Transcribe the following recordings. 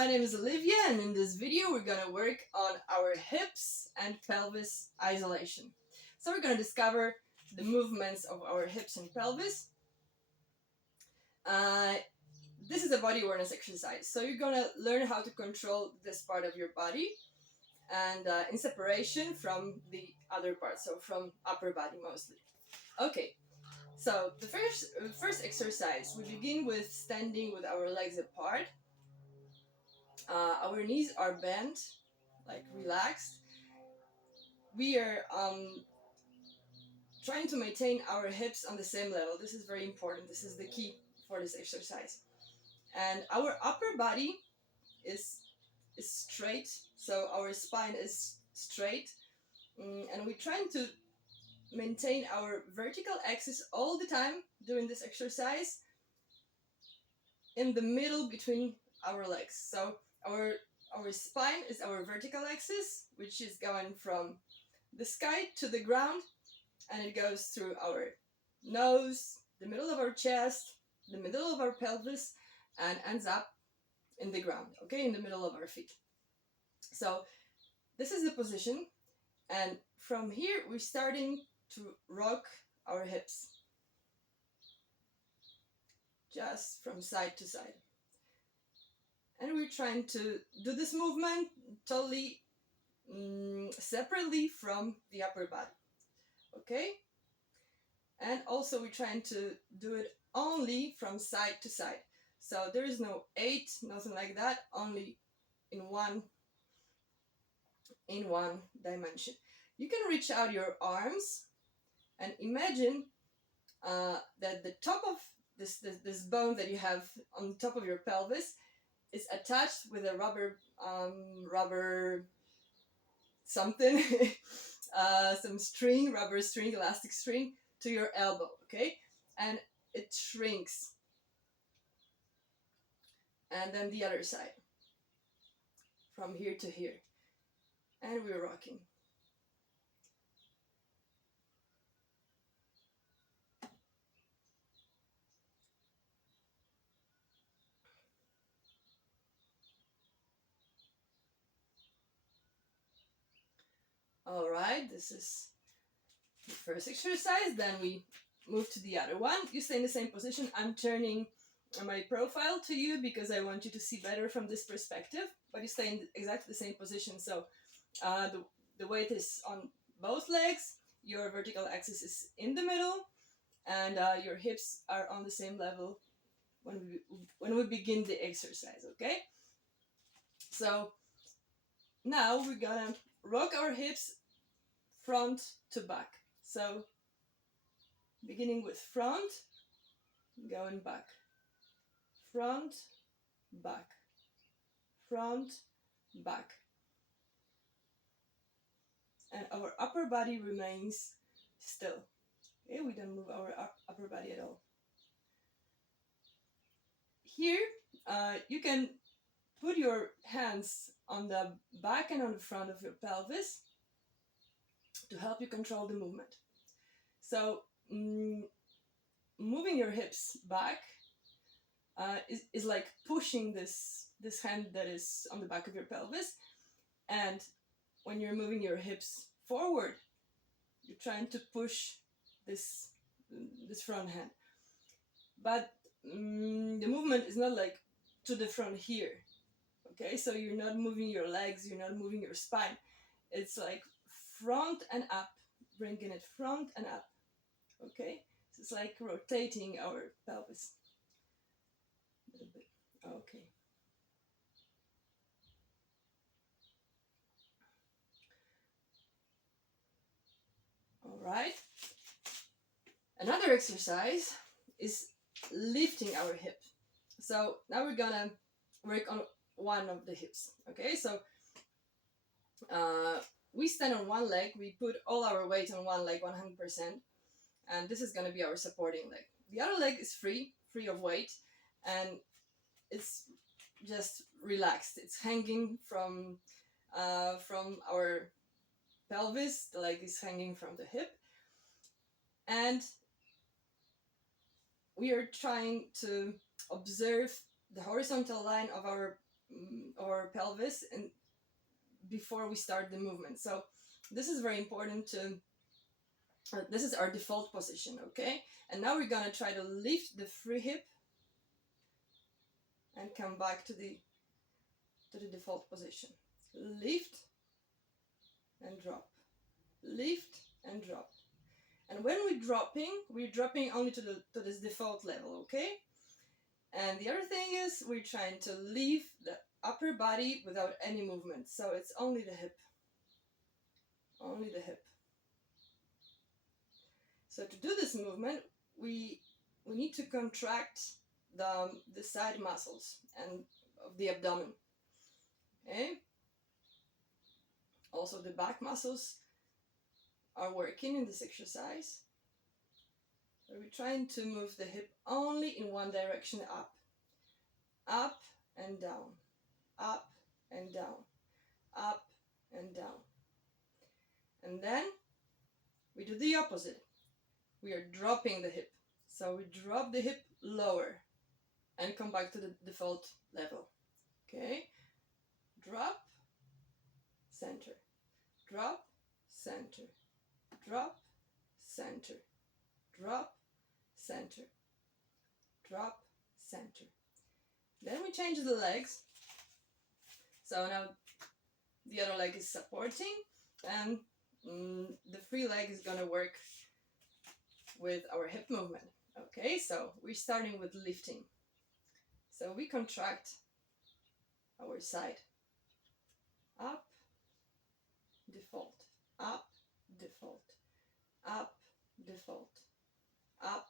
my name is Olivia, and in this video we're gonna work on our hips and pelvis isolation. So we're gonna discover the movements of our hips and pelvis. This is a body awareness exercise, so you're gonna learn how to control this part of your body and in separation from the other parts, so from upper body mostly. Okay, so the first exercise, we begin with standing with our legs apart. Our knees are bent, like relaxed. We are trying to maintain our hips on the same level. This is very important. This is the key for this exercise. And our upper body is straight, so our spine is straight. And we're trying to maintain our vertical axis all the time during this exercise in the middle between our legs. So our spine is our vertical axis, which is going from the sky to the ground, and it goes through our nose, the middle of our chest, the middle of our pelvis, and ends up in the ground, okay, in the middle of our feet. So this is the position, and from here we're starting to rock our hips, just from side to side. And we're trying to do this movement totally separately from the upper body, okay? And also we're trying to do it only from side to side. So there is no 8, nothing like that, only in one dimension. You can reach out your arms and imagine that the top of this bone that you have on top of your pelvis is attached with a rubber something, some string, rubber string, elastic string to your elbow, okay? And it shrinks. And then the other side, from here to here. And we're rocking. All right, this is the first exercise. Then we move to the other one. You stay in the same position. I'm turning my profile to you because I want you to see better from this perspective, but you stay in exactly the same position. So the weight is on both legs, your vertical axis is in the middle, and your hips are on the same level when we begin the exercise, okay? So now we're gonna rock our hips front to back. So beginning with front, going back, front, back, front, back. And our upper body remains still. Okay, we don't move our upper body at all. Here, you can put your hands on the back and on the front of your pelvis to help you control the movement. So, moving your hips back is like pushing this hand that is on the back of your pelvis, and when you're moving your hips forward, you're trying to push this front hand. But the movement is not like to the front here, okay? So you're not moving your legs, you're not moving your spine. It's like front and up, bringing it front and up, okay? So it's like rotating our pelvis a little bit, okay. All right. Another exercise is lifting our hip. So now we're gonna work on one of the hips, okay? So we stand on one leg, we put all our weight on one leg 100%, and this is gonna be our supporting leg. The other leg is free of weight, and it's just relaxed. It's hanging from our pelvis. The leg is hanging from the hip, and we are trying to observe the horizontal line of our or pelvis and before we start the movement. So this is very important to, this is our default position, okay? And now we're gonna try to lift the free hip and come back to the default position. Lift and drop. Lift and drop. And when we're dropping only to this default level, okay? And the other thing is we're trying to leave the upper body without any movement. So it's only the hip. Only the hip. So to do this movement, we need to contract the side muscles and of the abdomen. Okay? Also the back muscles are working in this exercise. So we're trying to move the hip only in one direction up. Up and down. Up and down. Up and down. And then we do the opposite. We are dropping the hip. So we drop the hip lower and come back to the default level. Okay? Drop, center. Drop, center. Drop, center. Drop, center. Drop, center. Then we change the legs. So now the other leg is supporting and the free leg is gonna work with our hip movement. Okay, so we're starting with lifting. So we contract our side. Up, default. Up, default. Up, default. Up,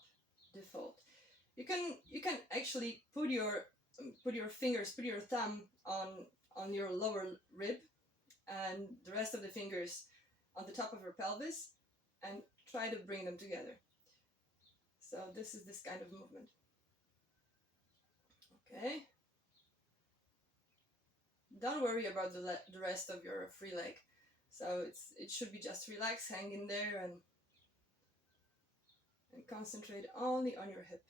default. You can actually put your fingers, put your thumb on your lower rib and the rest of the fingers on the top of your pelvis and try to bring them together. So this is this kind of movement. Okay. Don't worry about the rest of your free leg. So it should be just relax, hang in there and concentrate only on your hip,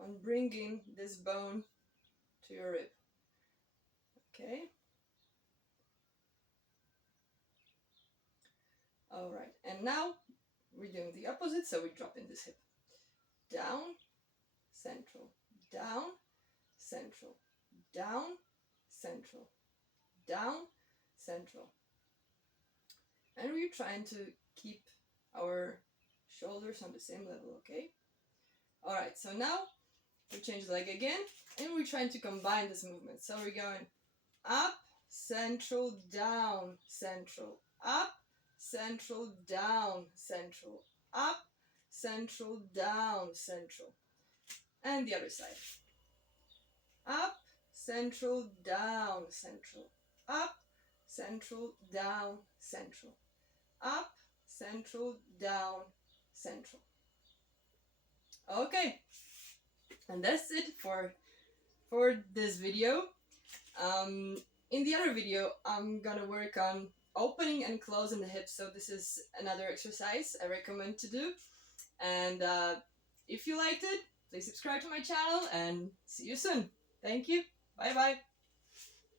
on bringing this bone to your rib. Okay. All right. And now we're doing the opposite. So we're dropping this hip. Down, central, down, central, down, central, down, central. And we're trying to keep our shoulders on the same level, okay? All right, so now we change the leg again, and we're trying to combine this movement. So we're going up, central, down, central, up, central, down, central, up, central, down, central. And the other side. Up, central, down, central. Up, central, down, central. Up, central, down, central. Okay. And that's it for this video. In the other video, I'm gonna work on opening and closing the hips. So this is another exercise I recommend to do. And if you liked it, please subscribe to my channel and see you soon. Thank you. Bye bye.